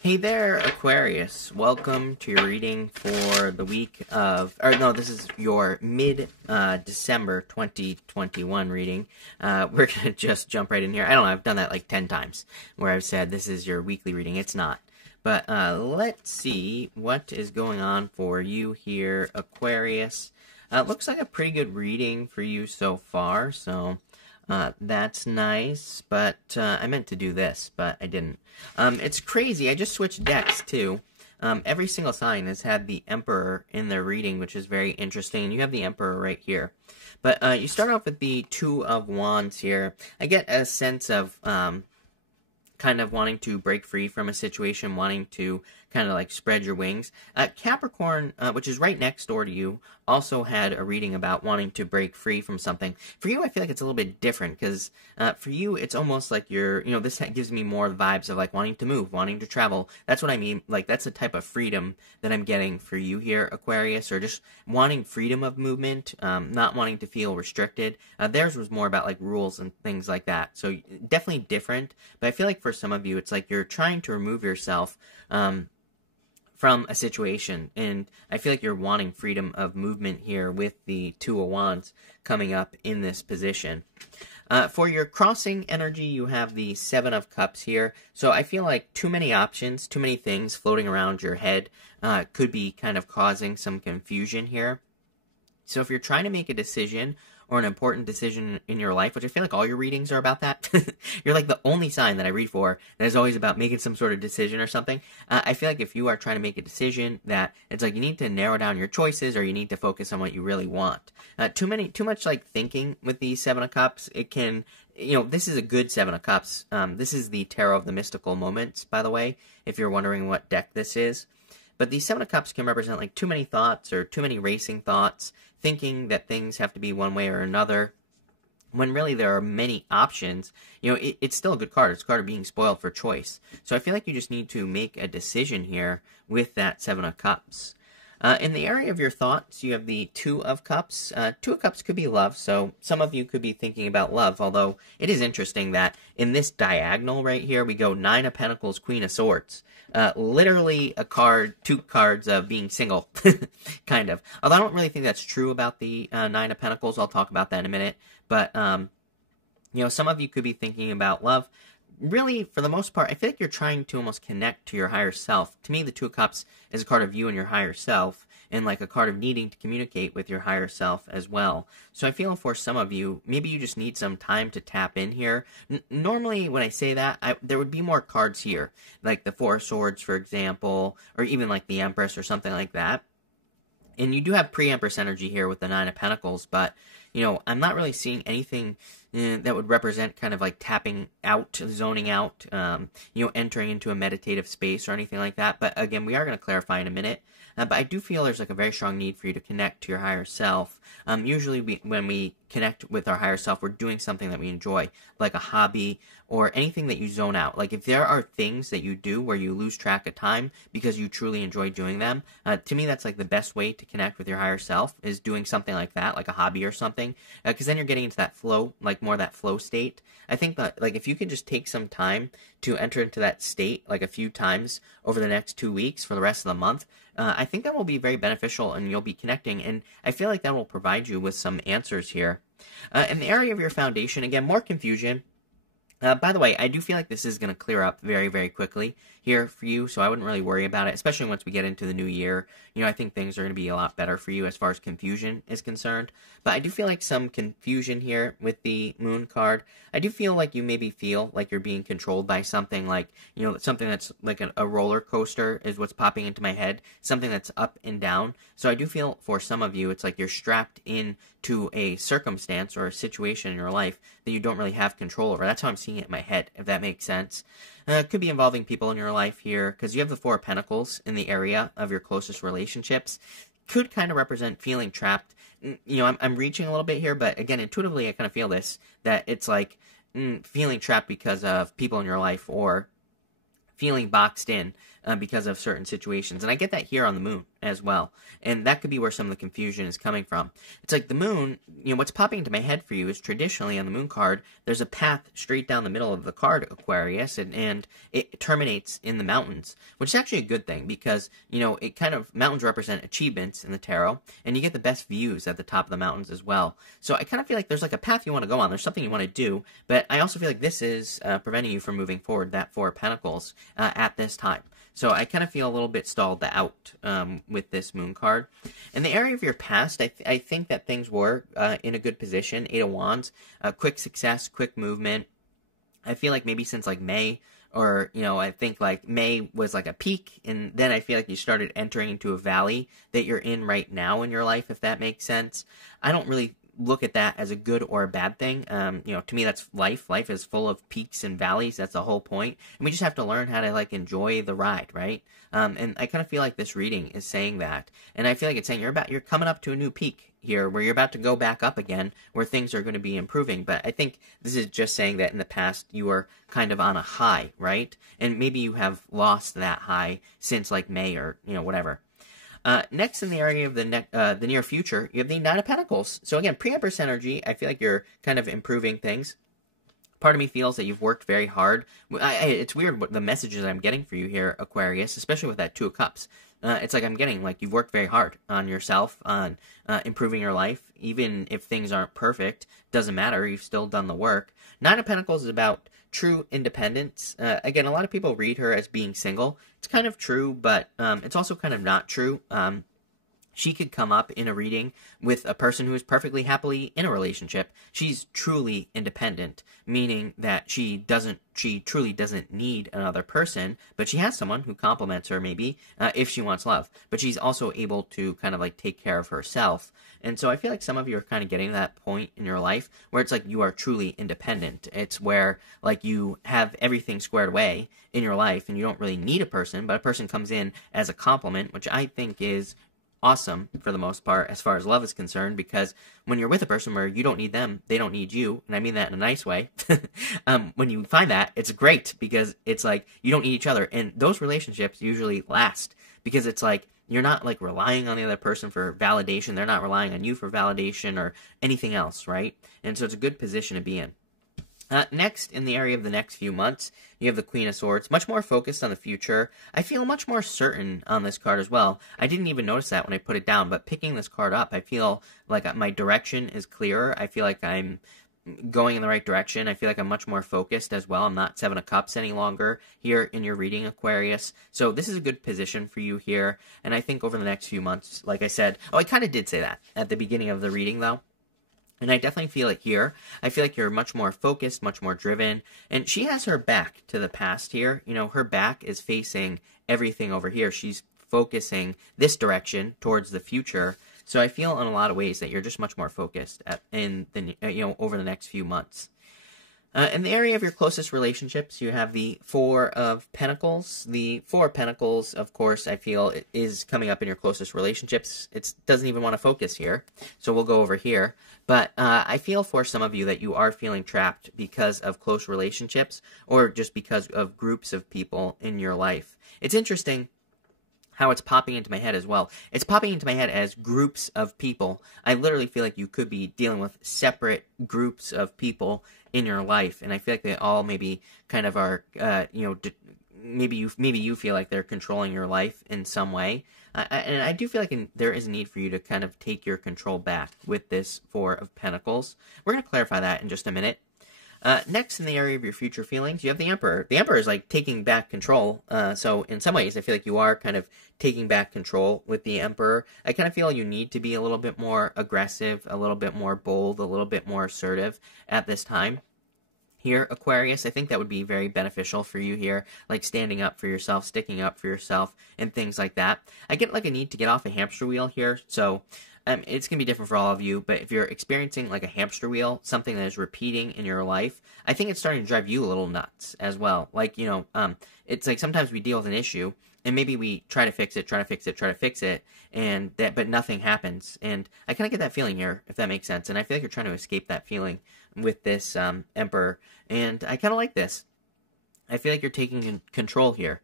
Hey there, Aquarius. Welcome to your reading for the week of, or no, this is your mid-December 2021 reading. We're going to just jump right in here. I don't know, I've done that like 10 times where I've said this is your weekly reading. It's not. But let's see what is going on for you here, Aquarius. Looks like a pretty good reading for you so far, so that's nice, but I meant to do this, but I didn't. It's crazy. I just switched decks, too. Every single sign has had the Emperor in their reading, which is very interesting. And you have the Emperor right here. But you start off with the Two of Wands here. I get a sense of kind of wanting to break free from a situation, wanting to kind of like spread your wings. Capricorn, which is right next door to you, also had a reading about wanting to break free from something. For you, I feel like it's a little bit different because for you, it's almost like you're, this gives me more vibes of like wanting to move, wanting to travel. That's what I mean. Like that's the type of freedom that I'm getting for you here, Aquarius, or just wanting freedom of movement, not wanting to feel restricted. Theirs was more about like rules and things like that. So definitely different. But I feel like for some of you, it's like you're trying to remove yourself from a situation, and I feel like you're wanting freedom of movement here with the Two of Wands coming up in this position. For your crossing energy, you have the Seven of Cups here, so I feel like too many options, too many things floating around your head could be kind of causing some confusion here. So if you're trying to make a decision or an important decision in your life, which I feel like all your readings are about that. You're like the only sign that I read for that is always about making some sort of decision or something. I feel like if you are trying to make a decision, that it's like you need to narrow down your choices or you need to focus on what you really want. Too much like thinking with the Seven of Cups, it can, this is a good Seven of Cups. This is the Tarot of the Mystical Moments, by the way, if you're wondering what deck this is. But the Seven of Cups can represent like too many thoughts or too many racing thoughts, thinking that things have to be one way or another, when really there are many options. It's still a good card. It's a card of being spoiled for choice. So I feel like you just need to make a decision here with that Seven of Cups. In the area of your thoughts, you have the Two of Cups. Two of Cups could be love, so some of you could be thinking about love, although it is interesting that in this diagonal right here, we go Nine of Pentacles, Queen of Swords. Literally a card, two cards of being single, kind of. Although I don't really think that's true about the Nine of Pentacles. I'll talk about that in a minute. But, some of you could be thinking about love. Really, for the most part, I feel like you're trying to almost connect to your higher self. To me, the Two of Cups is a card of you and your higher self, and like a card of needing to communicate with your higher self as well. So I feel for some of you, maybe you just need some time to tap in here. Normally, when I say that, there would be more cards here, like the Four of Swords, for example, or even like the Empress or something like that. And you do have pre-Empress energy here with the Nine of Pentacles, but, I'm not really seeing anything that would represent kind of like tapping out, zoning out, entering into a meditative space or anything like that. But again, we are going to clarify in a minute. But I do feel there's like a very strong need for you to connect to your higher self. Usually when we connect with our higher self, we're doing something that we enjoy, like a hobby or anything that you zone out. Like if there are things that you do where you lose track of time because you truly enjoy doing them, to me that's like the best way to connect with your higher self is doing something like that, like a hobby or something, because then you're getting into that flow, like more that flow state. I think that like if you can just take some time to enter into that state like a few times over the next 2 weeks for the rest of the month, I think that will be very beneficial and you'll be connecting, and I feel like that will provide you with some answers here. In the area of your foundation, again, more confusion. By the way, I do feel like this is going to clear up very, very quickly here for you, so I wouldn't really worry about it, especially once we get into the new year. I think things are going to be a lot better for you as far as confusion is concerned. But I do feel like some confusion here with the Moon card. I do feel like you maybe feel like you're being controlled by something like, something that's like a roller coaster is what's popping into my head, something that's up and down. So I do feel for some of you, it's like you're strapped in to a circumstance or a situation in your life that you don't really have control over. That's how I'm seeing it in my head, if that makes sense. It could be involving people in your life here, because you have the Four of Pentacles in the area of your closest relationships. Could kind of represent feeling trapped. I'm reaching a little bit here, but again, intuitively, I kind of feel this, that it's like feeling trapped because of people in your life, or feeling boxed in because of certain situations. And I get that here on the Moon. as well. And that could be where some of the confusion is coming from. It's like the moon, what's popping into my head for you is traditionally on the moon card, there's a path straight down the middle of the card, Aquarius, and it terminates in the mountains, which is actually a good thing because, it kind of, mountains represent achievements in the tarot, and you get the best views at the top of the mountains as well. So I kind of feel like there's like a path you want to go on, there's something you want to do, but I also feel like this is preventing you from moving forward, that Four of Pentacles, at this time. So I kind of feel a little bit stalled out with this moon card. In the area of your past, I think that things were in a good position. Eight of Wands, quick success, quick movement. I feel like maybe since like May, or, I think like May was like a peak, and then I feel like you started entering into a valley that you're in right now in your life, if that makes sense. I don't really look at that as a good or a bad thing. To me, that's life. Life is full of peaks and valleys. That's the whole point. And we just have to learn how to, like, enjoy the ride, right? And I kind of feel like this reading is saying that. And I feel like it's saying you're coming up to a new peak here where you're about to go back up again, where things are going to be improving. But I think this is just saying that in the past you were kind of on a high, right? And maybe you have lost that high since, like, May or, whatever. Next, in the area of the near future, you have the Nine of Pentacles. So again, pre-Empress energy, I feel like you're kind of improving things. Part of me feels that you've worked very hard. It's weird what the messages I'm getting for you here, Aquarius, especially with that Two of Cups. It's like I'm getting, like, you've worked very hard on yourself, on improving your life. Even if things aren't perfect, doesn't matter, you've still done the work. Nine of Pentacles is about true independence. Again, a lot of people read her as being single. It's kind of true, but it's also kind of not true. She could come up in a reading with a person who is perfectly happily in a relationship. She's truly independent, meaning that she truly doesn't need another person, but she has someone who complements her maybe if she wants love. But she's also able to kind of like take care of herself. And so I feel like some of you are kind of getting to that point in your life where it's like you are truly independent. It's where like you have everything squared away in your life and you don't really need a person, but a person comes in as a complement, which I think is awesome for the most part as far as love is concerned, because when you're with a person where you don't need them, they don't need you, and I mean that in a nice way, when you find that, it's great because it's like you don't need each other, and those relationships usually last because it's like you're not like relying on the other person for validation, they're not relying on you for validation or anything else, right? And so it's a good position to be in. Next, in the area of the next few months, you have the Queen of Swords, much more focused on the future. I feel much more certain on this card as well. I didn't even notice that when I put it down, but picking this card up, I feel like my direction is clearer. I feel like I'm going in the right direction. I feel like I'm much more focused as well. I'm not Seven of Cups any longer here in your reading, Aquarius. So this is a good position for you here, and I think over the next few months, like I said, I kind of did say that at the beginning of the reading, though. And I definitely feel it here. I feel like you're much more focused, much more driven. And she has her back to the past here. Her back is facing everything over here. She's focusing this direction towards the future. So I feel in a lot of ways that you're just much more focused over the next few months. In the area of your closest relationships, you have the Four of Pentacles. The Four of Pentacles, of course, I feel is coming up in your closest relationships. It doesn't even want to focus here, so we'll go over here. But I feel for some of you that you are feeling trapped because of close relationships or just because of groups of people in your life. It's interesting how it's popping into my head as well. It's popping into my head as groups of people. I literally feel like you could be dealing with separate groups of people in your life, and I feel like they all maybe kind of are, maybe you feel like they're controlling your life in some way. And I do feel like there is a need for you to kind of take your control back with this Four of Pentacles. We're going to clarify that in just a minute. Next, in the area of your future feelings, you have the Emperor. The Emperor is like taking back control. So in some ways, I feel like you are kind of taking back control with the Emperor. I kind of feel you need to be a little bit more aggressive, a little bit more bold, a little bit more assertive at this time. Here, Aquarius, I think that would be very beneficial for you here, like standing up for yourself, sticking up for yourself, and things like that. I get like a need to get off a hamster wheel here, so it's going to be different for all of you, but if you're experiencing like a hamster wheel, something that is repeating in your life, I think it's starting to drive you a little nuts as well. Like, it's like sometimes we deal with an issue, and maybe we try to fix it, but nothing happens. And I kind of get that feeling here, if that makes sense. And I feel like you're trying to escape that feeling with this Emperor. And I kind of like this. I feel like you're taking control here.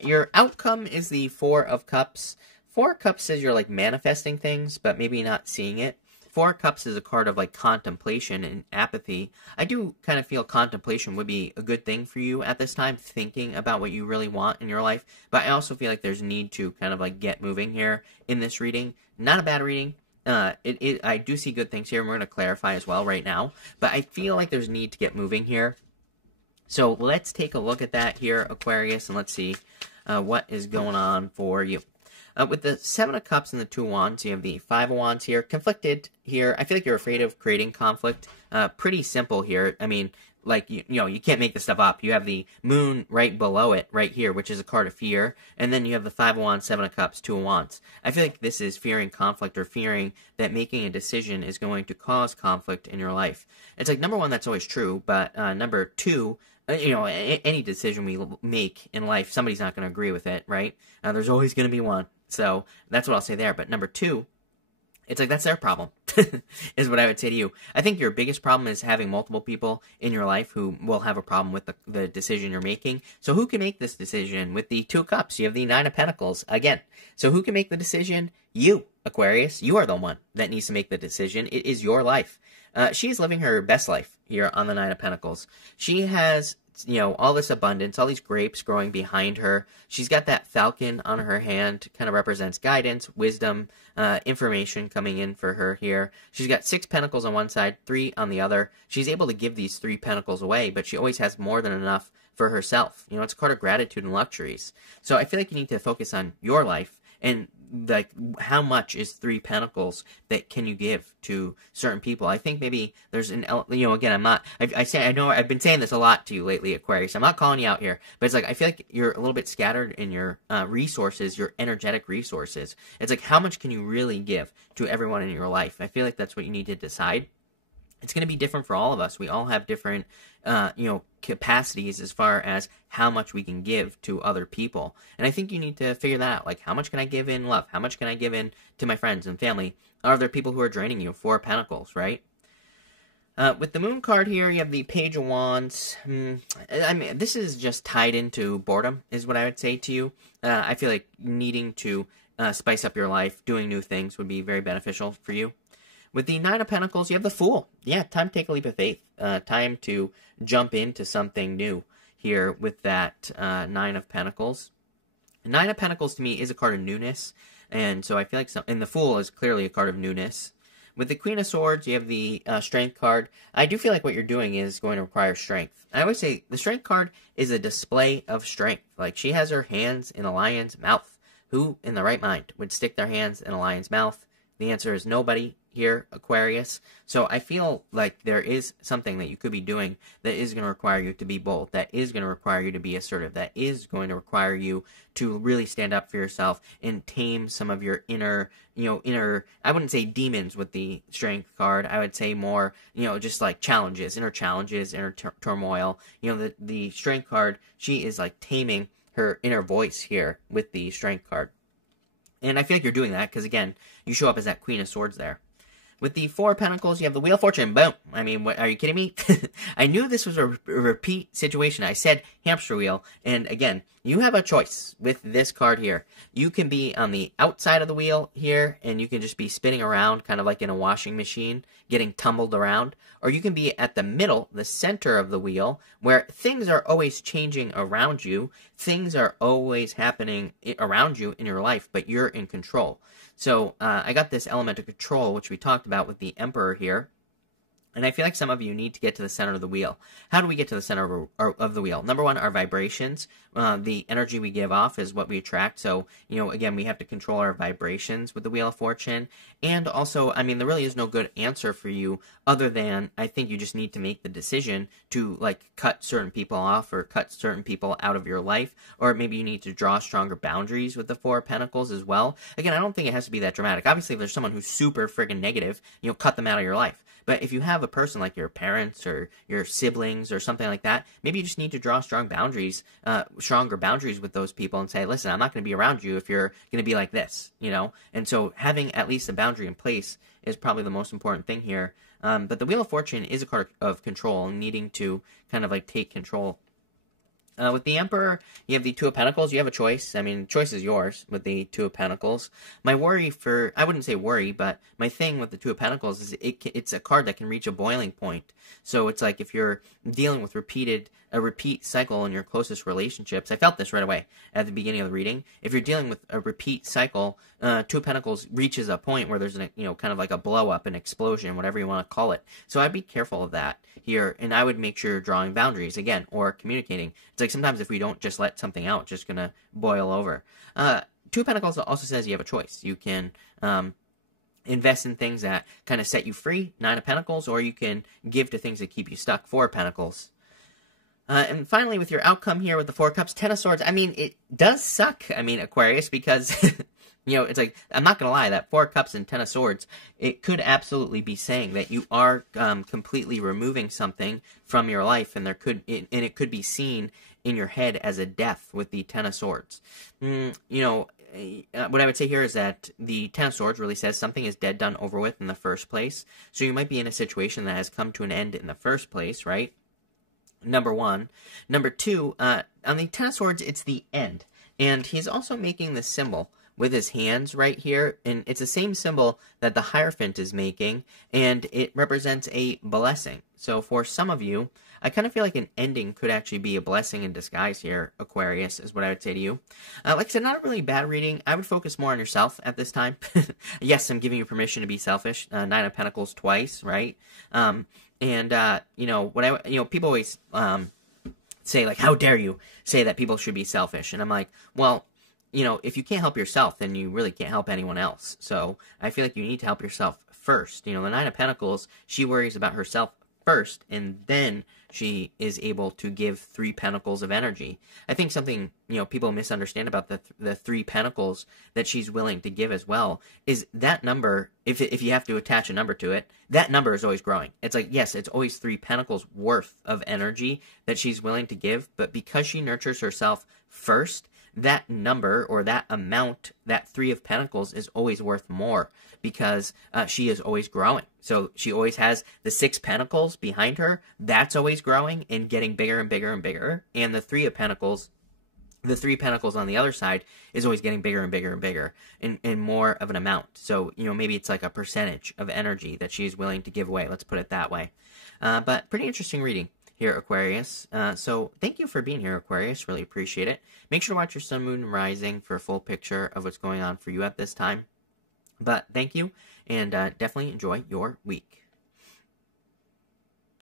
Your outcome is the Four of Cups. Four of Cups says you're like manifesting things, but maybe not seeing it. Four of Cups is a card of like contemplation and apathy. I do kind of feel contemplation would be a good thing for you at this time, thinking about what you really want in your life. But I also feel like there's need to kind of like get moving here in this reading. Not a bad reading. I do see good things here, and we're going to clarify as well right now. But I feel like there's need to get moving here. So let's take a look at that here, Aquarius, and let's see what is going on for you. With the Seven of Cups and the Two of Wands, you have the Five of Wands here. Conflicted here. I feel like you're afraid of creating conflict. Pretty simple here. I mean, like, you know, you can't make this stuff up. You have the Moon right below it, right here, which is a card of fear. And then you have the Five of Wands, Seven of Cups, Two of Wands. I feel like this is fearing conflict or fearing that making a decision is going to cause conflict in your life. It's like, number one, that's always true. But number two, you know, any decision we make in life, somebody's not going to agree with it, right? There's always going to be one. So that's what I'll say there. But number two, it's like that's their problem, is what I would say to you. I think your biggest problem is having multiple people in your life who will have a problem with the decision you're making. So who can make this decision? With the Two of Cups, you have the Nine of Pentacles again. So who can make the decision? You, Aquarius. You are the one that needs to make the decision. It is your life. She's living her best life here on the Nine of Pentacles. She has, you know, all this abundance, all these grapes growing behind her. She's got that falcon on her hand, kind of represents guidance, wisdom, information coming in for her here. She's got 6 pentacles on one side, 3 on the other. She's able to give these 3 pentacles away, but she always has more than enough for herself. You know, it's a card of gratitude and luxuries. So I feel like you need to focus on your life and like how much is 3 pentacles that can you give to certain people. I think maybe there's an, you know, again, I know I've been saying this a lot to you lately, Aquarius. I'm not calling you out here, but it's like I feel like you're a little bit scattered in your resources, your energetic resources. It's like how much can you really give to everyone in your life? I feel like that's what you need to decide. It's going to be different for all of us. We all have different, you know, capacities as far as how much we can give to other people. And I think you need to figure that out. Like, how much can I give in love? How much can I give in to my friends and family? Are there people who are draining you? 4 pentacles, right? With the Moon card here, you have the Page of Wands. I mean, this is just tied into boredom, is what I would say to you. I feel like needing to spice up your life, doing new things would be very beneficial for you. With the Nine of Pentacles, you have the Fool. Yeah, time to take a leap of faith. Time to jump into something new here with that Nine of Pentacles. Nine of Pentacles to me is a card of newness, and so I feel like and the Fool is clearly a card of newness. With the Queen of Swords, you have the Strength card. I do feel like what you're doing is going to require strength. I always say the Strength card is a display of strength. Like, she has her hands in a lion's mouth. Who in the right mind would stick their hands in a lion's mouth? The answer is nobody here, Aquarius. So I feel like there is something that you could be doing that is going to require you to be bold, that is going to require you to be assertive, that is going to require you to really stand up for yourself and tame some of your inner, I wouldn't say demons with the Strength card. I would say more, just like challenges, inner turmoil. The Strength card, she is like taming her inner voice here with the Strength card. And I feel like you're doing that because, again, you show up as that Queen of Swords there. With the Four of Pentacles, you have the Wheel of Fortune. Boom. I mean, what, are you kidding me? I knew this was a repeat situation. I said hamster wheel. And again, you have a choice with this card here. You can be on the outside of the wheel here, and you can just be spinning around, kind of like in a washing machine, getting tumbled around. Or you can be at the middle, the center of the wheel, where things are always changing around you. Things are always happening around you in your life, but you're in control. So I got this element of control, which we talked about with the Emperor here. And I feel like some of you need to get to the center of the wheel. How do we get to the center of the wheel? Number one, our vibrations. The energy we give off is what we attract. So, again, we have to control our vibrations with the Wheel of Fortune. And also, I mean, there really is no good answer for you other than I think you just need to make the decision to, like, cut certain people off or cut certain people out of your life. Or maybe you need to draw stronger boundaries with the Four of Pentacles as well. Again, I don't think it has to be that dramatic. Obviously, if there's someone who's super friggin' negative, cut them out of your life. But if you have a person like your parents or your siblings or something like that, maybe you just need to draw stronger boundaries with those people and say, listen, I'm not going to be around you if you're going to be like this, And so having at least a boundary in place is probably the most important thing here. But the Wheel of Fortune is a card of control and needing to kind of like take control With the Emperor, you have the Two of Pentacles. You have a choice. I mean, choice is yours with the Two of Pentacles. My worry for, I wouldn't say worry, but my thing with the Two of Pentacles is it's a card that can reach a boiling point. So it's like if you're dealing with a repeat cycle in your closest relationships. I felt this right away at the beginning of the reading. If you're dealing with a repeat cycle, Two of Pentacles reaches a point where there's kind of like a blow up, an explosion, whatever you want to call it. So I'd be careful of that here, and I would make sure you're drawing boundaries again or communicating. It's like sometimes if we don't just let something out, it's just gonna boil over. Two of Pentacles also says you have a choice. You can invest in things that kind of set you free, Nine of Pentacles, or you can give to things that keep you stuck, Four of Pentacles. And finally, with your outcome here with the Four of Cups, Ten of Swords, I mean, it does suck, I mean, Aquarius, because, it's like, I'm not going to lie, that Four of Cups and Ten of Swords, it could absolutely be saying that you are completely removing something from your life, and it could be seen in your head as a death with the Ten of Swords. What I would say here is that the Ten of Swords really says something is dead, done, over with in the first place. So you might be in a situation that has come to an end in the first place, right? Number one. Number two, on the Ten of Swords, it's the end. And he's also making this symbol with his hands right here. And it's the same symbol that the Hierophant is making. And it represents a blessing. So for some of you, I kind of feel like an ending could actually be a blessing in disguise here, Aquarius, is what I would say to you. Like I said, not a really bad reading. I would focus more on yourself at this time. Yes, I'm giving you permission to be selfish. Nine of Pentacles twice, right? People always say, like, how dare you say that people should be selfish? And I'm like, well, if you can't help yourself, then you really can't help anyone else. So I feel like you need to help yourself first. The Nine of Pentacles, she worries about herself first, and then she is able to give Three Pentacles of energy. I think something, people misunderstand about the Three Pentacles that she's willing to give as well is that number, if you have to attach a number to it, that number is always growing. It's like, yes, it's always Three Pentacles worth of energy that she's willing to give, but because she nurtures herself first, that number or that amount, that Three of Pentacles, is always worth more because she is always growing. So she always has the Six Pentacles behind her. That's always growing and getting bigger and bigger and bigger. And the Three of Pentacles, the Three Pentacles on the other side, is always getting bigger and bigger and bigger in more of an amount. So, maybe it's like a percentage of energy that she's willing to give away. Let's put it that way. But pretty interesting reading here, Aquarius. So thank you for being here, Aquarius. Really appreciate it. Make sure to watch your sun, moon, and rising for a full picture of what's going on for you at this time. But thank you, and definitely enjoy your week.